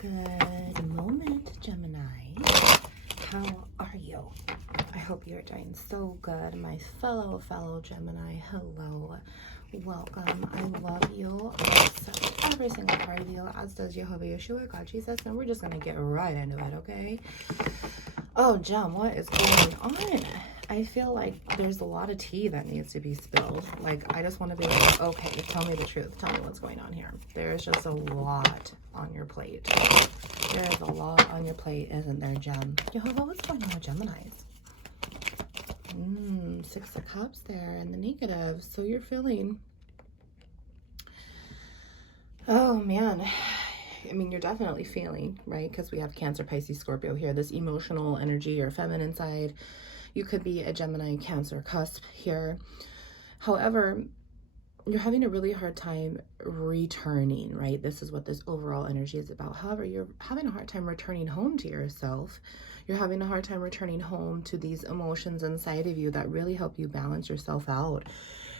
Good moment, Gemini. How are you? I hope you're doing so good, my fellow Gemini. Hello, welcome. I love you. I accept every single part of you, as does Jehovah Yeshua, God Jesus, and we're just gonna get right into it, okay? Oh, Gem, what is going on? I feel like there's a lot of tea that needs to be spilled. Like, I just want to be like, okay, tell me the truth. Tell me what's going on here. There's just a lot on your plate. There's a lot on your plate, isn't there, Gem? Jehovah, what's going on with Geminis? Six of Cups there and the negative. So you're feeling... Oh, man. I mean, you're definitely feeling, right? Because we have Cancer, Pisces, Scorpio here. This emotional energy or feminine side. You could be a Gemini, Cancer, cusp here. However, you're having a really hard time returning, right? This is what this overall energy is about. However, you're having a hard time returning home to yourself. You're having a hard time returning home to these emotions inside of you that really help you balance yourself out.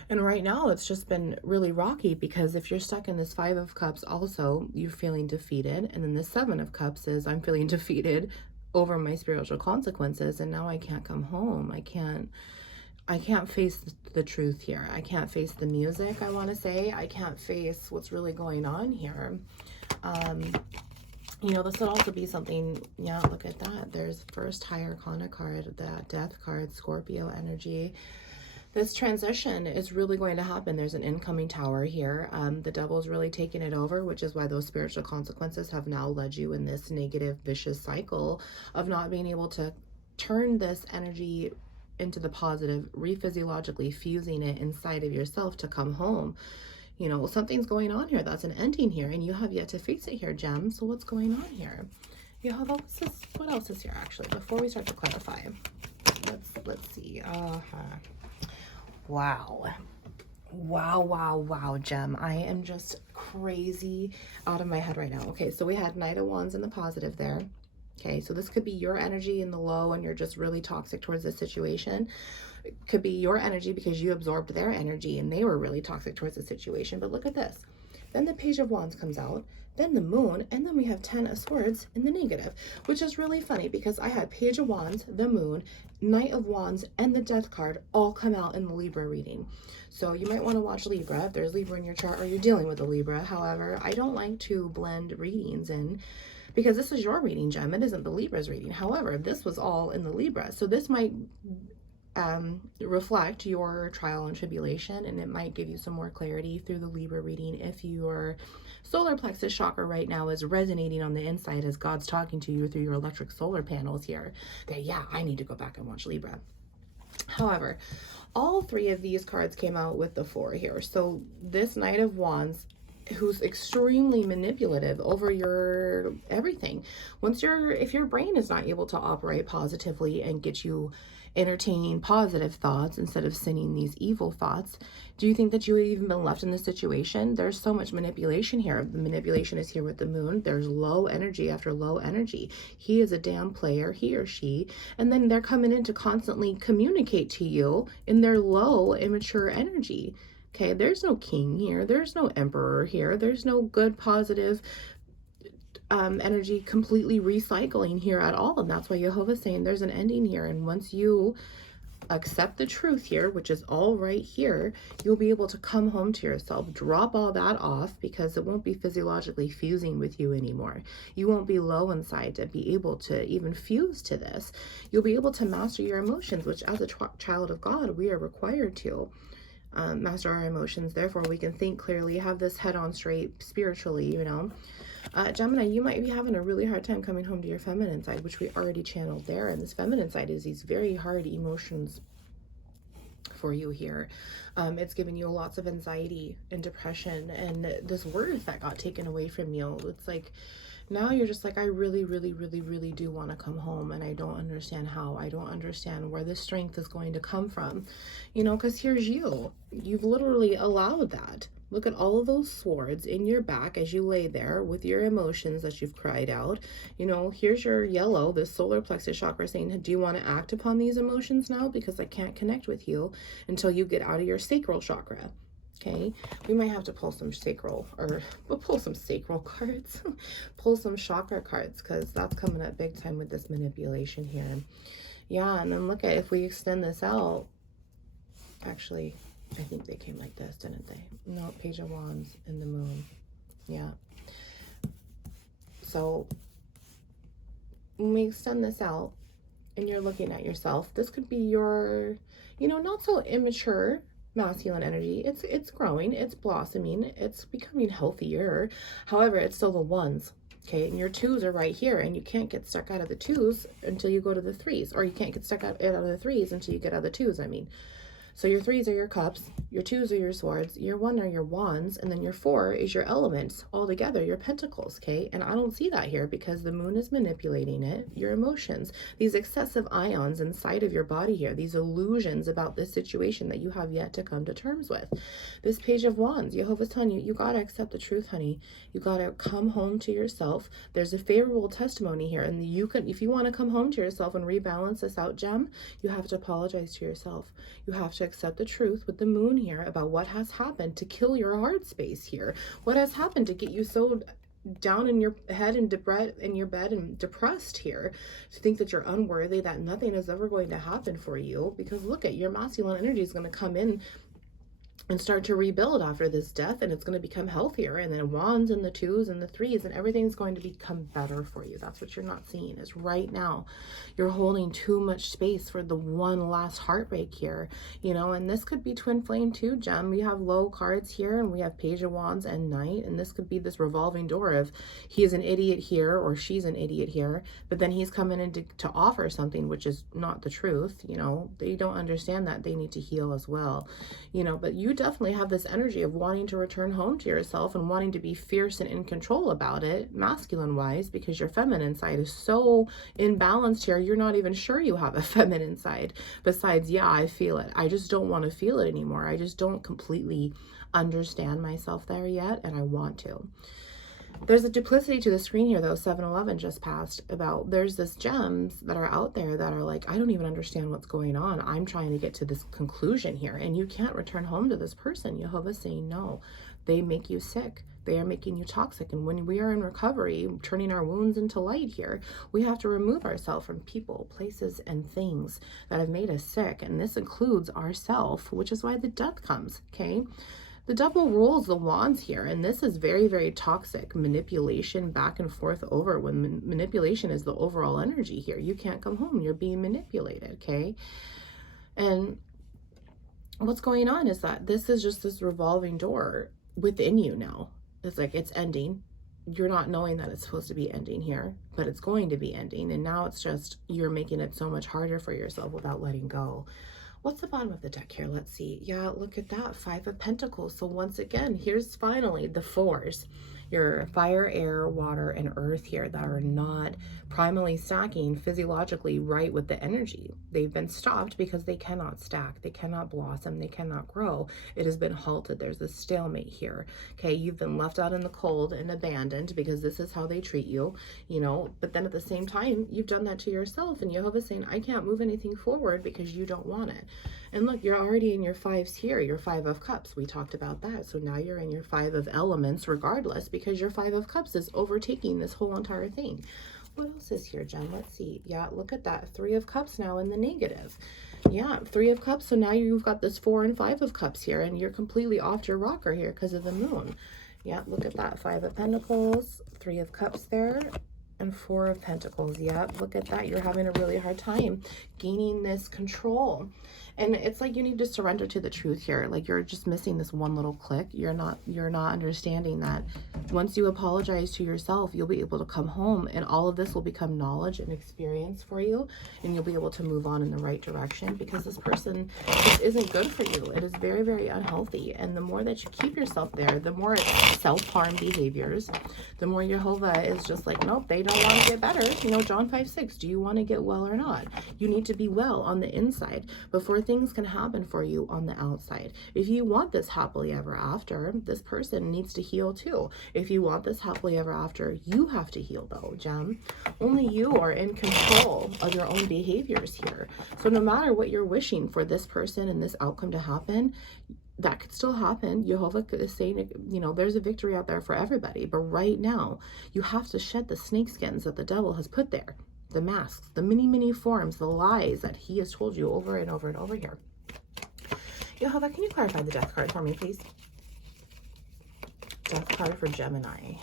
And right now, it's just been really rocky because if you're stuck in this Five of Cups also, you're feeling defeated. And then the Seven of Cups is, I'm feeling defeated over my spiritual consequences, and now I can't come home. I can't face the truth here. I can't face the music, I want to say. I can't face what's really going on here. You know, this would also be something, yeah, look at that. There's first high arcana card, that death card, Scorpio energy. This transition is really going to happen. There's an incoming tower here. The devil's really taking it over, which is why those spiritual consequences have now led you in this negative, vicious cycle of not being able to turn this energy into the positive, rephysiologically fusing it inside of yourself to come home. You know, something's going on here. That's an ending here, and you have yet to face it here, Gem. So what's going on here? You have what else is here, actually, before we start to clarify? Let's see. Wow, Gem. I am just crazy out of my head right now. Okay, so we had Knight of Wands in the positive there. Okay, so this could be your energy in the low and you're just really toxic towards this situation. It could be your energy because you absorbed their energy and they were really toxic towards the situation. But look at this. Then the Page of Wands comes out, then the Moon, and then we have 10 of Swords in the negative, which is really funny because I had Page of Wands, the Moon, Knight of Wands, and the Death card all come out in the Libra reading. So you might want to watch Libra if there's Libra in your chart or you're dealing with a Libra. However, I don't like to blend readings in because this is your reading, Gem. It isn't the Libra's reading. However, this was all in the Libra. So this might reflect your trial and tribulation, and it might give you some more clarity through the Libra reading if your solar plexus chakra right now is resonating on the inside as God's talking to you through your electric solar panels here. That, yeah, I need to go back and watch Libra. However, all three of these cards came out with the 4 here. So this Knight of Wands, who's extremely manipulative over your everything. If your brain is not able to operate positively and get you entertain positive thoughts instead of sending these evil thoughts, do you think that you would even been left in this situation? There's so much manipulation here. The manipulation is here with the Moon. There's low energy after low energy. He is a damn player, he or she, and then they're coming in to constantly communicate to you in their low, immature energy. Okay, there's no king here. There's no emperor here. There's no good, positive energy completely recycling here at all. And that's why Jehovah's saying there's an ending here. And once you accept the truth here, which is all right here, you'll be able to come home to yourself, drop all that off because it won't be physiologically fusing with you anymore. You won't be low inside to be able to even fuse to this. You'll be able to master your emotions, which as a child of God, we are required to. Master our emotions, therefore we can think clearly, have this head on straight spiritually, you know. Gemini, you might be having a really hard time coming home to your feminine side, which we already channeled there. And this feminine side is these very hard emotions for you here. It's giving you lots of anxiety and depression and this worth that got taken away from you. It's like now you're just like, I really do want to come home, and I don't understand how. I don't understand where this strength is going to come from, you know, because here's you. You've literally allowed that. Look at all of those swords in your back as you lay there with your emotions that you've cried out. You know, here's your yellow, the solar plexus chakra, saying, do you want to act upon these emotions now? Because I can't connect with you until you get out of your sacral chakra. Okay, we might have to pull some sacral, or we'll pull some sacral cards, pull some chakra cards, because that's coming up big time with this manipulation here. Yeah, and then look at, if we extend this out, actually, I think they came like this, didn't they? No, Page of Wands and the Moon. Yeah. So when we extend this out and you're looking at yourself, this could be your, you know, not so immature masculine energy. It's growing, it's blossoming, it's becoming healthier. However, it's still the ones. Okay, and your twos are right here, and you can't get stuck out of the twos until you go to the threes, or you can't get stuck out of the threes until you get out of the twos, I mean. So your threes are your cups, your twos are your swords, your one are your wands, and then your four is your elements all together, your pentacles, okay? And I don't see that here because the moon is manipulating it, your emotions, these excessive ions inside of your body here, these illusions about this situation that you have yet to come to terms with. This Page of Wands, Jehovah's telling you, you got to accept the truth, honey. You got to come home to yourself. There's a favorable testimony here, and you can, if you want to come home to yourself and rebalance this out, Gem, you have to apologize to yourself. You have to accept the truth with the moon here about what has happened to kill your heart space here. What has happened to get you so down in your head and in your bed and depressed here, to think that you're unworthy, that nothing is ever going to happen for you, because look at your masculine energy is going to come in and start to rebuild after this death, and it's going to become healthier, and then wands and the twos and the threes, and everything's going to become better for you. That's what you're not seeing, is right now you're holding too much space for the one last heartbreak here, you know. And this could be twin flame too, Gem. We have low cards here, and we have Page of Wands and Knight, and this could be this revolving door of he's an idiot here or she's an idiot here, but then he's coming in to offer something which is not the truth, you know. They don't understand that they need to heal as well, you know. But you definitely have this energy of wanting to return home to yourself and wanting to be fierce and in control about it, masculine wise, because your feminine side is so imbalanced here. You're not even sure you have a feminine side besides, yeah, I feel it. I just don't want to feel it anymore. I just don't completely understand myself there yet, and I want to. There's a duplicity to the screen here, though. 7-11 just passed about, there's this gems that are out there that are like, I don't even understand what's going on. I'm trying to get to this conclusion here, and you can't return home to this person. Jehovah's saying no. They make you sick. They are making you toxic. And when we are in recovery, turning our wounds into light here, we have to remove ourselves from people, places, and things that have made us sick. And this includes ourself, which is why the death comes, okay? The double rules the wands here, and this is very, very toxic manipulation back and forth over, when manipulation is the overall energy here. You can't come home. You're being manipulated, okay? And what's going on is that this is just this revolving door within you now. It's like it's ending. You're not knowing that it's supposed to be ending here, but it's going to be ending. And now it's just, you're making it so much harder for yourself without letting go. What's the bottom of the deck here? Let's see. Yeah, look at that. 5 of Pentacles. So once again, here's finally the fours. Your fire, air, water, and earth here that are not primally stacking physiologically right with the energy. They've been stopped because they cannot stack. They cannot blossom. They cannot grow. It has been halted. There's a stalemate here. Okay, you've been left out in the cold and abandoned because this is how they treat you, you know. But then at the same time, you've done that to yourself, and Jehovah's saying, I can't move anything forward because you don't want it. And look, you're already in your 5s here, your 5 of Cups. We talked about that. So now you're in your 5 of Elements regardless, because your 5 of Cups is overtaking this whole entire thing. What else is here, Jen? Let's see. Yeah, look at that. 3 of Cups now in the negative. Yeah, 3 of Cups. So now you've got this 4 and 5 of Cups here, and you're completely off your rocker here because of the moon. Yeah, look at that. 5 of Pentacles, 3 of Cups there, and 4 of Pentacles. Yeah, look at that. You're having a really hard time gaining this control. And it's like you need to surrender to the truth here. Like you're just missing this one little click. You're not understanding that once you apologize to yourself, you'll be able to come home, and all of this will become knowledge and experience for you, and you'll be able to move on in the right direction, because this person just isn't good for you. It is very, very unhealthy. And the more that you keep yourself there, the more it's self-harm behaviors, the more Jehovah is just like, nope, they don't want to get better. You know, John 5:6, do you want to get well or not? You need to be well on the inside before things can happen for you on the outside. If you want this happily ever after, this person needs to heal too. If you want this happily ever after, you have to heal though, Gem. Only you are in control of your own behaviors here. So no matter what you're wishing for this person and this outcome to happen, that could still happen. Jehovah is saying, you know, there's a victory out there for everybody. But right now, you have to shed the snakeskins that the devil has put there. The masks, the many forms, the lies that he has told you over and over and over here. Jehovah, can you clarify the death card for me, please? Death card for Gemini.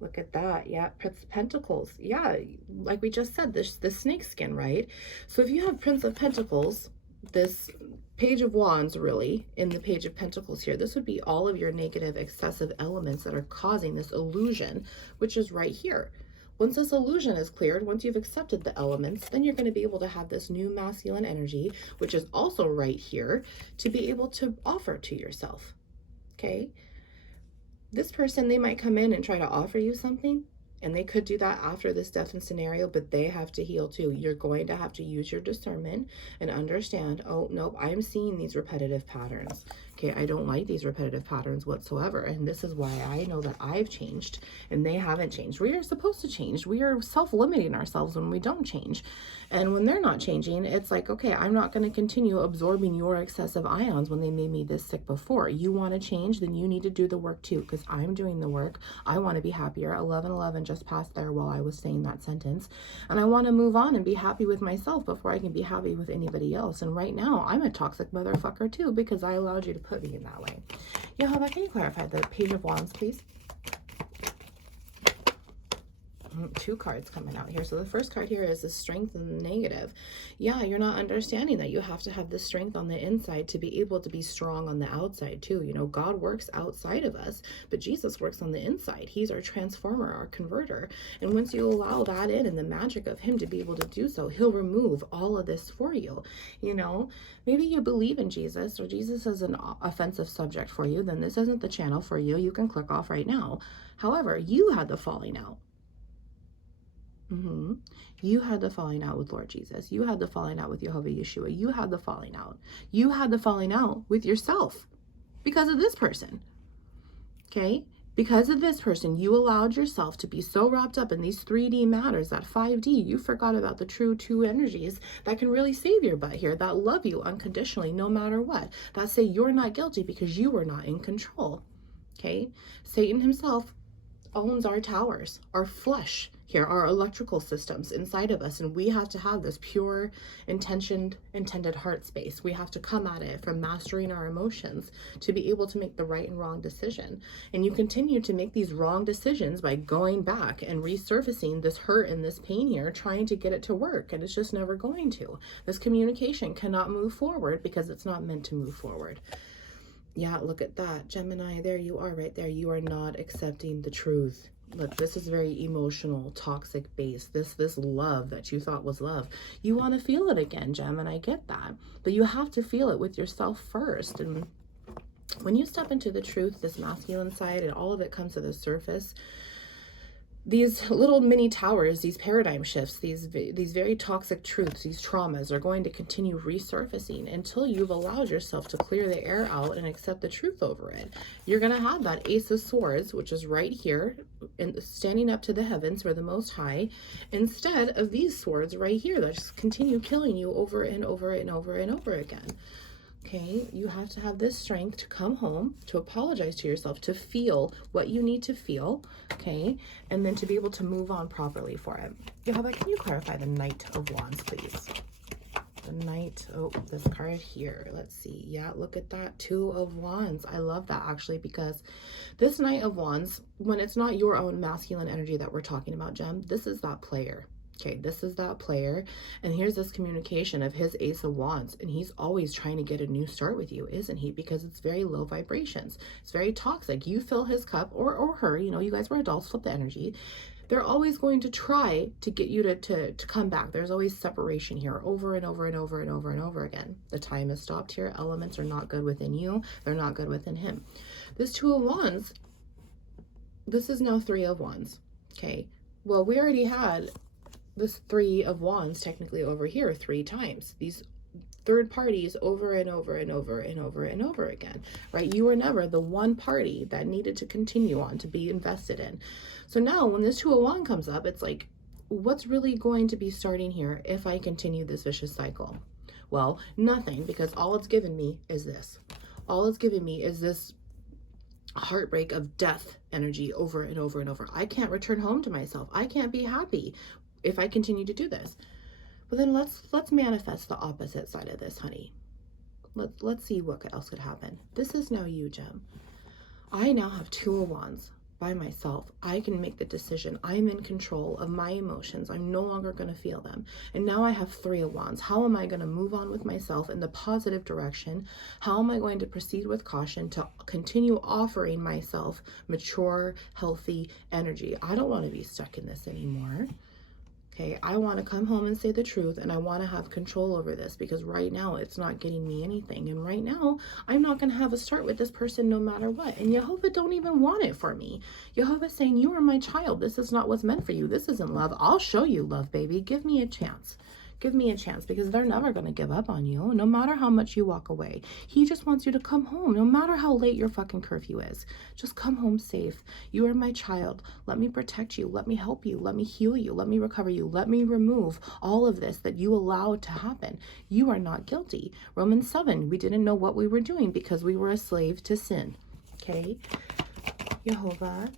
Look at that. Yeah, Prince of Pentacles. Yeah, like we just said, the snake skin, right? So if you have Prince of Pentacles, this Page of Wands, really, in the Page of Pentacles here, this would be all of your negative, excessive elements that are causing this illusion, which is right here. Once this illusion is cleared, once you've accepted the elements, then you're going to be able to have this new masculine energy, which is also right here, to be able to offer to yourself. Okay? This person, they might come in and try to offer you something, and they could do that after this death and scenario, but they have to heal too. You're going to have to use your discernment and understand, oh, nope, I'm seeing these repetitive patterns. Okay, I don't like these repetitive patterns whatsoever. And this is why I know that I've changed and they haven't changed. We are supposed to change. We are self-limiting ourselves when we don't change. And when they're not changing, it's like, okay, I'm not going to continue absorbing your excessive ions when they made me this sick before. You want to change, then you need to do the work too, because I'm doing the work. I want to be happier. 11:11 just passed there while I was saying that sentence. And I want to move on and be happy with myself before I can be happy with anybody else. And right now, I'm a toxic motherfucker too, because I allowed you to put me in that way. Jehovah, can you clarify the Page of Wands, please? Two cards coming out here. So the first card here is the strength and the negative. Yeah, you're not understanding that you have to have the strength on the inside to be able to be strong on the outside too. You know, God works outside of us, but Jesus works on the inside. He's our transformer, our converter. And once you allow that in and the magic of him to be able to do so, he'll remove all of this for you. You know, maybe you believe in Jesus, or Jesus is an offensive subject for you, then this isn't the channel for you. You can click off right now. However, you had the falling out. You had the falling out with Lord Jesus. You had the falling out with Jehovah Yeshua. You had the falling out. You had the falling out with yourself because of this person. Okay? Because of this person, you allowed yourself to be so wrapped up in these 3D matters, that 5D, you forgot about the true two energies that can really save your butt here, that love you unconditionally no matter what, that say you're not guilty because you were not in control. Okay? Satan himself owns our towers, our flesh here, our electrical systems inside of us, and we have to have this pure intended heart space. We have to come at it from mastering our emotions to be able to make the right and wrong decision. And you continue to make these wrong decisions by going back and resurfacing this hurt and this pain here, trying to get it to work, and it's just never going to. This communication cannot move forward because it's not meant to move forward. Yeah, look at that. Gemini, there you are right there. You are not accepting the truth. Look, this is very emotional, toxic based. This love that you thought was love. You want to feel it again, Gemini. I get that. But you have to feel it with yourself first. And when you step into the truth, this masculine side, and all of it comes to the surface, these little mini towers, these paradigm shifts, these very toxic truths, these traumas are going to continue resurfacing until you've allowed yourself to clear the air out and accept the truth over it. You're going to have that Ace of Swords, which is right here, and standing up to the heavens for the Most High, instead of these swords right here that just continue killing you over and over and over and over again. Okay, you have to have this strength to come home, to apologize to yourself, to feel what you need to feel, okay, and then to be able to move on properly for it. Jehovah, can you clarify the Knight of Wands, please? The Knight, oh, this card here, let's see. Yeah, look at that, Two of Wands. I love that actually, because this Knight of Wands, when it's not your own masculine energy that we're talking about, Gem, this is that player. Okay, this is that player, and here's this communication of his Ace of Wands, and he's always trying to get a new start with you, isn't he? Because it's very low vibrations. It's very toxic. You fill his cup, or her, you know, you guys were adults, flip the energy. They're always going to try to get you to come back. There's always separation here over and over and over and over and over again. The time is stopped here. Elements are not good within you. They're not good within him. This Two of Wands, this is now Three of Wands. Okay, well, we already had this Three of Wands technically over here 3 times. These third parties over and over and over and over and over again, right? You were never the one party that needed to continue on, to be invested in. So now when this Two of Wands comes up, it's like, what's really going to be starting here if I continue this vicious cycle? Well, nothing, because all it's given me is this. All it's giving me is this heartbreak of death energy over and over and over. I can't return home to myself. I can't be happy if I continue to do this. But then let's manifest the opposite side of this, honey. Let's see what else could happen. This is now you, Gem. I now have 2 of Wands by myself. I can make the decision. I'm in control of my emotions. I'm no longer going to feel them. And now I have 3 of Wands. How am I going to move on with myself in the positive direction? How am I going to proceed with caution to continue offering myself mature, healthy energy? I don't want to be stuck in this anymore. Okay, I want to come home and say the truth, and I want to have control over this, because right now it's not getting me anything. And right now I'm not going to have a start with this person no matter what. And Jehovah don't even want it for me. Jehovah's saying, you are my child. This is not what's meant for you. This isn't love. I'll show you love, baby. Give me a chance. Give me a chance, because they're never going to give up on you, no matter how much you walk away. He just wants you to come home, no matter how late your fucking curfew is. Just come home safe. You are my child. Let me protect you. Let me help you. Let me heal you. Let me recover you. Let me remove all of this that you allowed to happen. You are not guilty. Romans 7, we didn't know what we were doing because we were a slave to sin. Okay? Jehovah.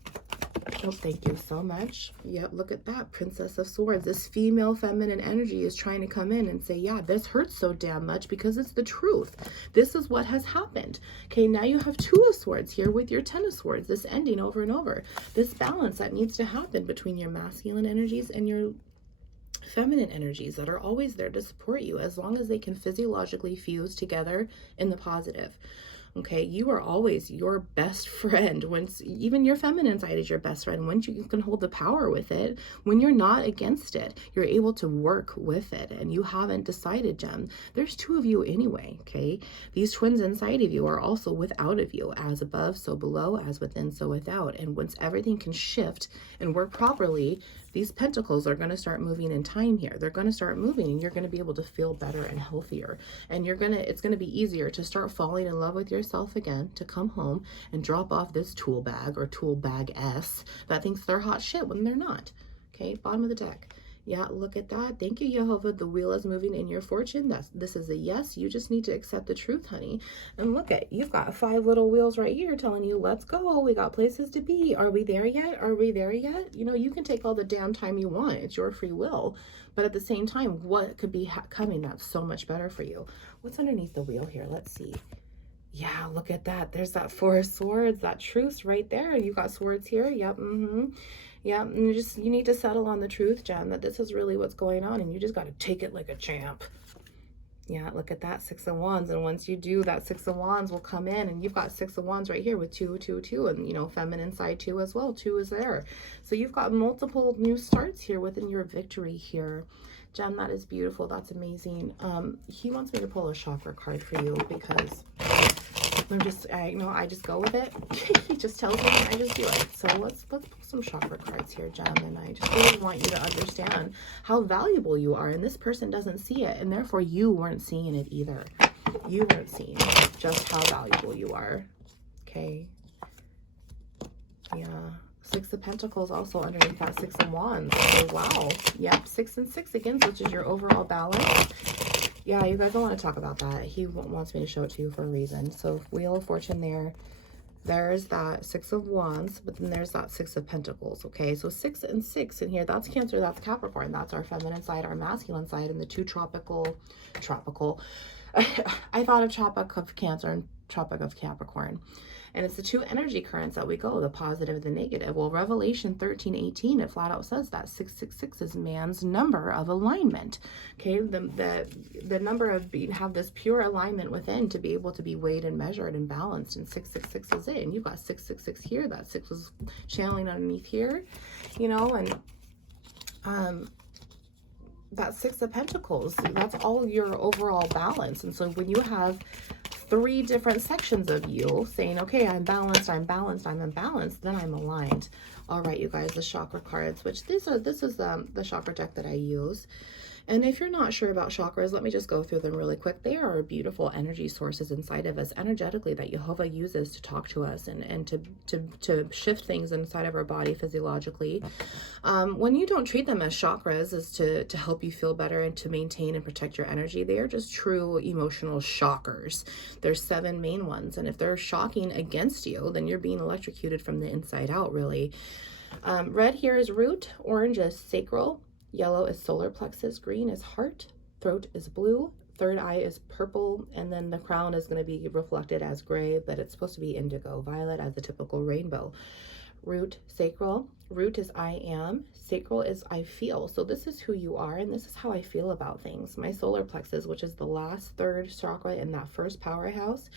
Oh, thank you so much. Yep, look at that. Princess of Swords. This female feminine energy is trying to come in and say, yeah, this hurts so damn much because it's the truth. This is what has happened. Okay, now you have 2 of Swords here with your 10 of Swords. This ending over and over. This balance that needs to happen between your masculine energies and your feminine energies that are always there to support you, as long as they can physiologically fuse together in the positive. Okay, you are always your best friend. Once even your feminine side is your best friend. Once you can hold the power with it, when you're not against it, you're able to work with it. And you haven't decided, Gem. There's 2 of you anyway, okay? These twins inside of you are also without of you. As above, so below, as within, so without. And once everything can shift and work properly, these pentacles are going to start moving in time here. They're going to start moving, and you're going to be able to feel better and healthier. And it's going to be easier to start falling in love with yourself again, to come home and drop off this tool bag or tool bag S that thinks they're hot shit when they're not. Okay, bottom of the deck. Yeah, look at that. Thank you, Jehovah. The wheel is moving in your fortune. This is a yes. You just need to accept the truth, honey. And look at, you've got 5 little wheels right here telling you, let's go. We got places to be. Are we there yet? Are we there yet? You know, you can take all the damn time you want. It's your free will. But at the same time, what could be coming that's so much better for you? What's underneath the wheel here? Let's see. Yeah, look at that. There's that 4 of Swords, that truth right there. You got swords here. Yep. Yeah, and you need to settle on the truth, Gem, that this is really what's going on, and you just got to take it like a champ. Yeah, look at that 6 of Wands, and once you do, that 6 of Wands will come in, and you've got 6 of Wands right here with 2, 2, 2, and you know, feminine side 2 as well. 2 is there, so you've got multiple new starts here within your victory here, Gem. That is beautiful. That's amazing. He wants me to pull a chakra card for you because I just go with it. He just tells me and I just do it. So let's pull some chakra cards here, Gem. And I just really want you to understand how valuable you are. And this person doesn't see it. And therefore you weren't seeing it either. You weren't seeing just how valuable you are. Okay. Yeah. 6 of Pentacles also underneath that 6 of Wands. So wow. Yep. 6 and 6 again, which is your overall balance. Yeah, you guys don't want to talk about that. He wants me to show it to you for a reason. So Wheel of Fortune there. There's that 6 of Wands, but then there's that 6 of Pentacles, okay? So 6 and 6 in here. That's Cancer, that's Capricorn. That's our feminine side, our masculine side, and the 2 tropical. I thought of Tropic of Cancer and Tropic of Capricorn. And it's the 2 energy currents that we go, the positive and the negative. Well, Revelation 13:18, it flat out says that 666 is man's number of alignment. Okay, the number of have this pure alignment within to be able to be weighed and measured and balanced. And 666 is it. And you've got 666 here. That 6 was channeling underneath here, you know, and that 6 of Pentacles, that's all your overall balance. And so when you have 3 different sections of you saying, okay, I'm balanced, I'm balanced, I'm imbalanced, then I'm aligned. All right, you guys, the chakra cards, which this is the chakra deck that I use. And if you're not sure about chakras, let me just go through them really quick. They are beautiful energy sources inside of us energetically that Jehovah uses to talk to us and to shift things inside of our body physiologically. When you don't treat them as chakras as to help you feel better and to maintain and protect your energy, they are just true emotional shockers. There's 7 main ones. And if they're shocking against you, then you're being electrocuted from the inside out, really. Red here is root, orange is sacral, yellow is solar plexus, green is heart, throat is blue, third eye is purple, and then the crown is going to be reflected as gray, but it's supposed to be indigo, violet as the typical rainbow. Root, sacral. Root is I am. Sacral is I feel. So this is who you are, and this is how I feel about things. My solar plexus, which is the last third chakra in that first powerhouse,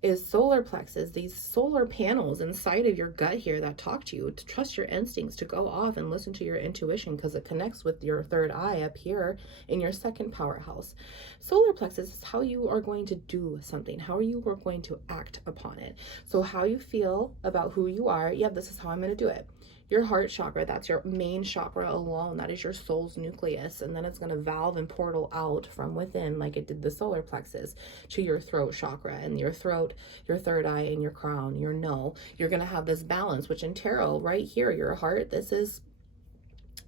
is solar plexus, these solar panels inside of your gut here that talk to you, to trust your instincts, to go off and listen to your intuition, because it connects with your third eye up here in your second powerhouse. Solar plexus is how you are going to do something, how you are going to act upon it. So how you feel about who you are, yeah, this is how I'm going to do it. Your heart chakra, that's your main chakra alone. That is your soul's nucleus. And then it's going to valve and portal out from within, like it did the solar plexus, to your throat chakra. And your throat, your third eye, and your crown, your no. You're going to have this balance, which in tarot, right here, your heart, this is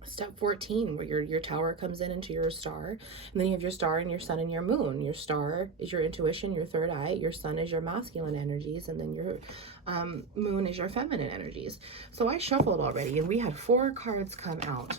step 14, where your tower comes in into your star. And then you have your star and your sun and your moon. Your star is your intuition, your third eye. Your sun is your masculine energies. And then your moon is your feminine energies. So I shuffled already, and we had 4 cards come out.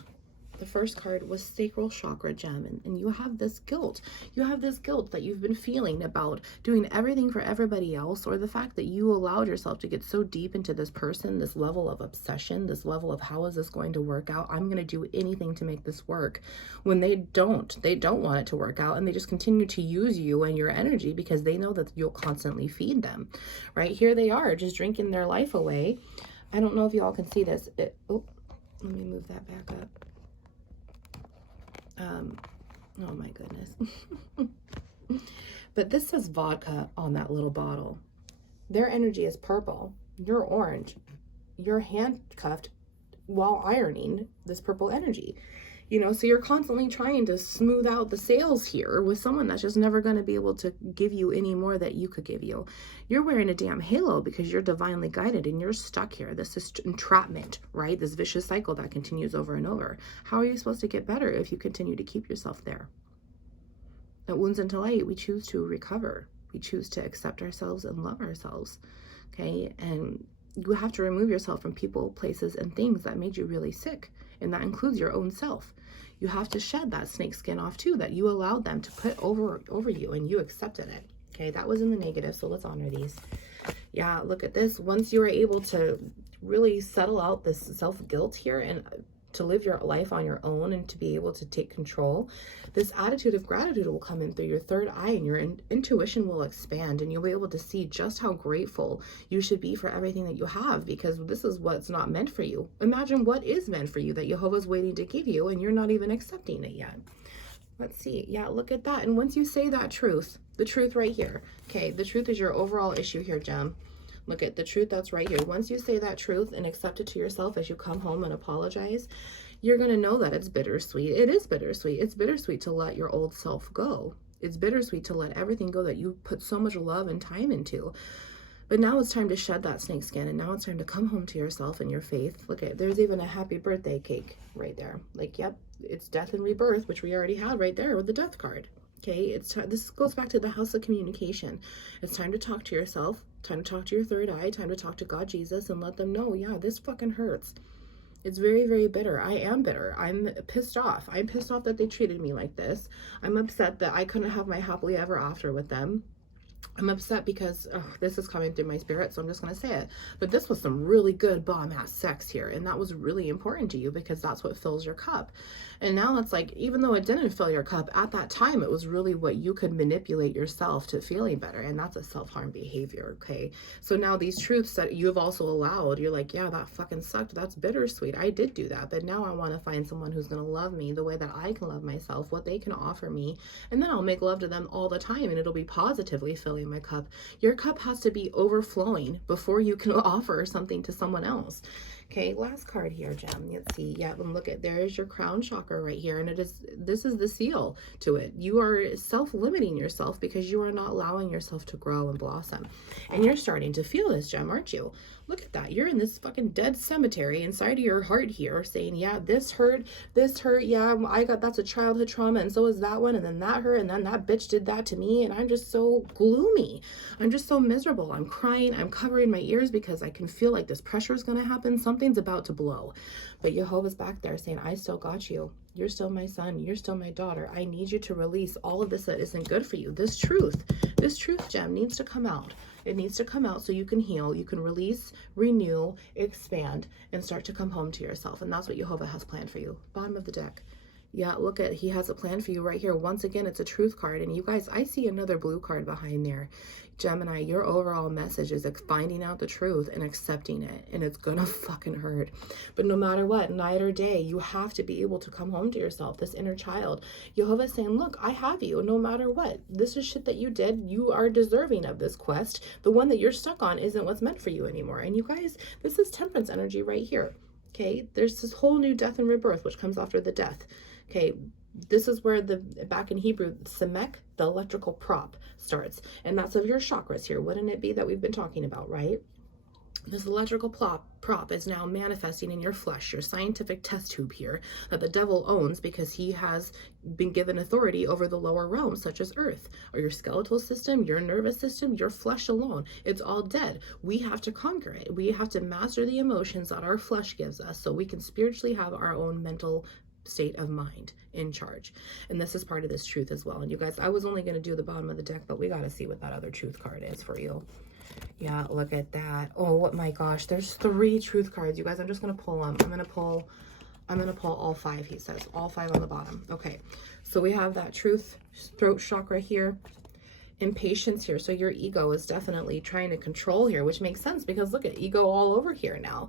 The first card was sacral chakra gem, and you have this guilt. You have this guilt that you've been feeling about doing everything for everybody else, or the fact that you allowed yourself to get so deep into this person, this level of obsession, this level of how is this going to work out? I'm going to do anything to make this work. When they don't want it to work out, and they just continue to use you and your energy because they know that you'll constantly feed them. Right here they are, just drinking their life away. I don't know if y'all can see this. Oh, let me move that back up. Oh my goodness. But this says vodka on that little bottle. Their energy is purple. You're orange. You're handcuffed while ironing this purple energy. You know, so you're constantly trying to smooth out the sails here with someone that's just never going to be able to give you any more that you could give you. You're wearing a damn halo because you're divinely guided and you're stuck here. This is entrapment, right? This vicious cycle that continues over and over. How are you supposed to get better if you continue to keep yourself there? At Wounds into Light, we choose to recover. We choose to accept ourselves and love ourselves, okay? And you have to remove yourself from people, places, and things that made you really sick. And that includes your own self. You have to shed that snake skin off too, that you allowed them to put over you and you accepted it. Okay, that was in the negative, so let's honor these. Yeah, look at this. Once you are able to really settle out this self-guilt here and to live your life on your own and to be able to take control, this attitude of gratitude will come in through your third eye, and your intuition will expand, and you'll be able to see just how grateful you should be for everything that you have, because this is what's not meant for you. Imagine what is meant for you that Jehovah's waiting to give you, and you're not even accepting it yet. Let's see. Yeah, look at that. And once you say that truth, the truth right here, okay, the truth is your overall issue here, Gem. Look at the truth that's right here. Once you say that truth and accept it to yourself as you come home and apologize, you're going to know that it's bittersweet. It is bittersweet. It's bittersweet to let your old self go. It's bittersweet to let everything go that you put so much love and time into. But now it's time to shed that snake skin, and now it's time to come home to yourself and your faith. Look at, there's even a happy birthday cake right there. Like, yep, it's death and rebirth, which we already had right there with the death card. Okay, this goes back to the house of communication. It's time to talk to yourself, time to talk to your third eye, time to talk to God, Jesus, and let them know, yeah, this fucking hurts. It's very, very bitter. I am bitter. I'm pissed off. I'm pissed off that they treated me like this. I'm upset that I couldn't have my happily ever after with them. I'm upset because this is coming through my spirit, so I'm just going to say it. But this was some really good bomb-ass sex here, and that was really important to you because that's what fills your cup. And now it's like, even though it didn't fill your cup, at that time, it was really what you could manipulate yourself to feeling better, and that's a self-harm behavior, okay? So now these truths that you have also allowed, you're like, yeah, that fucking sucked. That's bittersweet. I did do that, but now I want to find someone who's going to love me the way that I can love myself, what they can offer me, and then I'll make love to them all the time, and it'll be positively filling my cup. Your cup has to be overflowing before you can offer something to someone else. Okay, last card here, Gem. Let's see. Yeah, and look at, there is your crown chakra right here. And this is the seal to it. You are self-limiting yourself because you are not allowing yourself to grow and blossom. And you're starting to feel this, Gem, aren't you? Look at that. You're in this fucking dead cemetery inside of your heart here saying, yeah, this hurt. Yeah, that's a childhood trauma. And so is that one. And then that hurt. And then that bitch did that to me. And I'm just so gloomy. I'm just so miserable. I'm crying. I'm covering my ears because I can feel like this pressure is going to happen. Something's about to blow. But Jehovah's back there saying, I still got you. You're still my son. You're still my daughter. I need you to release all of this that isn't good for you. This truth, Gem, needs to come out. It needs to come out so you can heal, you can release, renew, expand, and start to come home to yourself. And that's what Jehovah has planned for you. Bottom of the deck. Yeah, look at, he has a plan for you right here. Once again, it's a truth card. And you guys, I see another blue card behind there. Gemini, your overall message is finding out the truth and accepting it. And it's gonna fucking hurt. But no matter what, night or day, you have to be able to come home to yourself, this inner child. Jehovah's saying, look, I have you no matter what. This is shit that you did. You are deserving of this quest. The one that you're stuck on isn't what's meant for you anymore. And you guys, this is temperance energy right here. Okay, there's this whole new death and rebirth, which comes after the death. Okay, this is where back in Hebrew, Semek, the electrical prop, starts. And that's of your chakras here. Wouldn't it be that we've been talking about, right? This electrical prop is now manifesting in your flesh, your scientific test tube here, that the devil owns because he has been given authority over the lower realms, such as earth, or your skeletal system, your nervous system, your flesh alone. It's all dead. We have to conquer it. We have to master the emotions that our flesh gives us so we can spiritually have our own mental state of mind in charge. And this is part of this truth as well. And you guys, I was only going to do the bottom of the deck, but we got to see what that other truth card is for you. Yeah, look at that. Oh my gosh, there's 3 truth cards. You guys, I'm just going to pull them. I'm going to pull all 5, he says. All 5 on the bottom. Okay, so we have that truth throat chakra here. Impatience here. So your ego is definitely trying to control here, which makes sense because look at ego all over here now.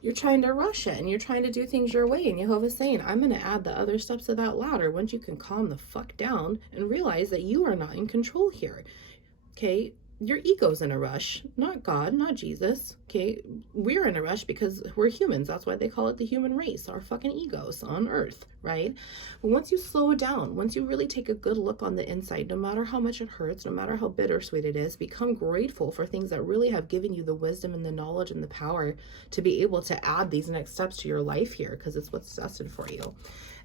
You're trying to rush it and you're trying to do things your way. And Jehovah's saying, I'm going to add the other steps of that ladder once you can calm the fuck down and realize that you are not in control here. Okay. Your ego's in a rush, not God, not Jesus. Okay, we're in a rush because we're humans. That's why they call it the human race, our fucking egos on earth, right? But once you slow down, once you really take a good look on the inside, no matter how much it hurts, no matter how bittersweet it is, become grateful for things that really have given you the wisdom and the knowledge and the power to be able to add these next steps to your life here, because it's what's destined for you.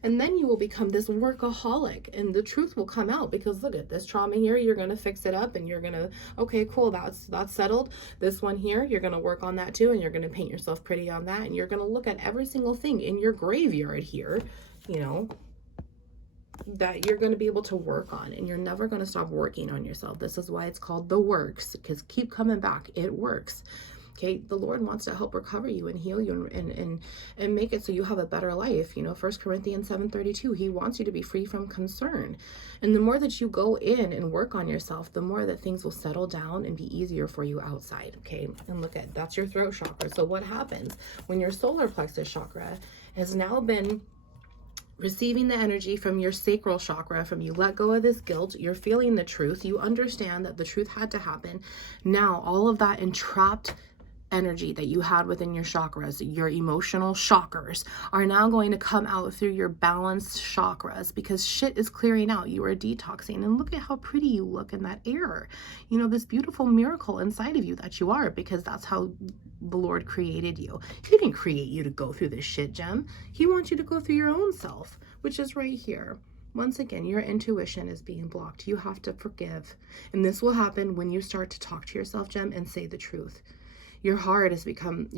And then you will become this workaholic and the truth will come out because look at this trauma here. You're going to fix it up and you're going to, okay, cool. That's settled. This one here, you're going to work on that too. And you're going to paint yourself pretty on that. And you're going to look at every single thing in your graveyard here, you know, that you're going to be able to work on, and you're never going to stop working on yourself. This is why it's called the works, because keep coming back. It works. Okay, the Lord wants to help recover you and heal you and make it so you have a better life. You know, 1 Corinthians 7:32, he wants you to be free from concern. And the more that you go in and work on yourself, the more that things will settle down and be easier for you outside. Okay, and look at, that's your throat chakra. So what happens when your solar plexus chakra has now been receiving the energy from your sacral chakra, from you let go of this guilt, you're feeling the truth, you understand that the truth had to happen. Now all of that entrapped energy that you had within your chakras, your emotional chakras, are now going to come out through your balanced chakras because shit is clearing out. You are detoxing, and look at how pretty you look in that air. You know, this beautiful miracle inside of you that you are, because that's how the Lord created you. He didn't create you to go through this shit, Gem. He wants you to go through your own self, which is right here. Once again, your intuition is being blocked. You have to forgive. And this will happen when you start to talk to yourself, Gem, and say the truth. Your heart has become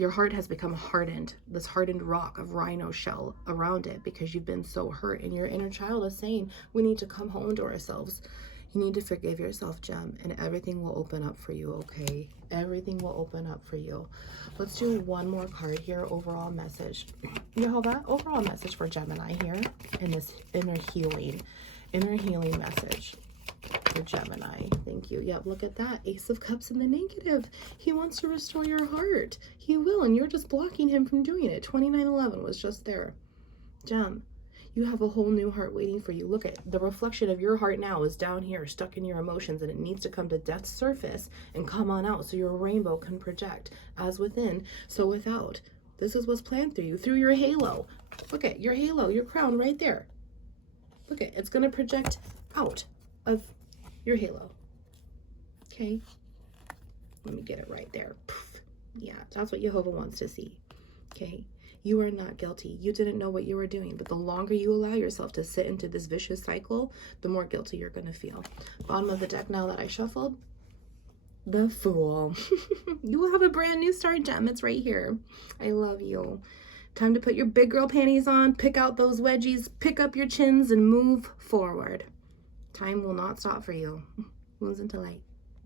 hardened, this hardened rock of rhino shell around it because you've been so hurt. And your inner child is saying, we need to come home to ourselves. You need to forgive yourself, Gem, and everything will open up for you, okay? Everything will open up for you. Let's do one more card here, overall message. Jehovah, overall message for Gemini here in this inner healing message. For Gemini, thank you. Yep, look at that. Ace of Cups in the negative. He wants to restore your heart. He will, and you're just blocking him from doing it. 2911 was just there. Gem, you have a whole new heart waiting for you. Look at the reflection of your heart now is down here, stuck in your emotions, and it needs to come to death's surface and come on out so your rainbow can project as within, so without. This is what's planned through you, through your halo. Look at your halo, your crown right there. Look at, it's going to project out of your halo. Okay. Let me get it right there. Poof. Yeah, that's what Jehovah wants to see. Okay. You are not guilty. You didn't know what you were doing. But the longer you allow yourself to sit into this vicious cycle, the more guilty you're going to feel. Bottom of the deck now that I shuffled. The Fool. You will have a brand new start, gem. It's right here. I love you. Time to put your big girl panties on, pick out those wedgies, pick up your chins, and move forward. Time will not stop for you. Wounds into light.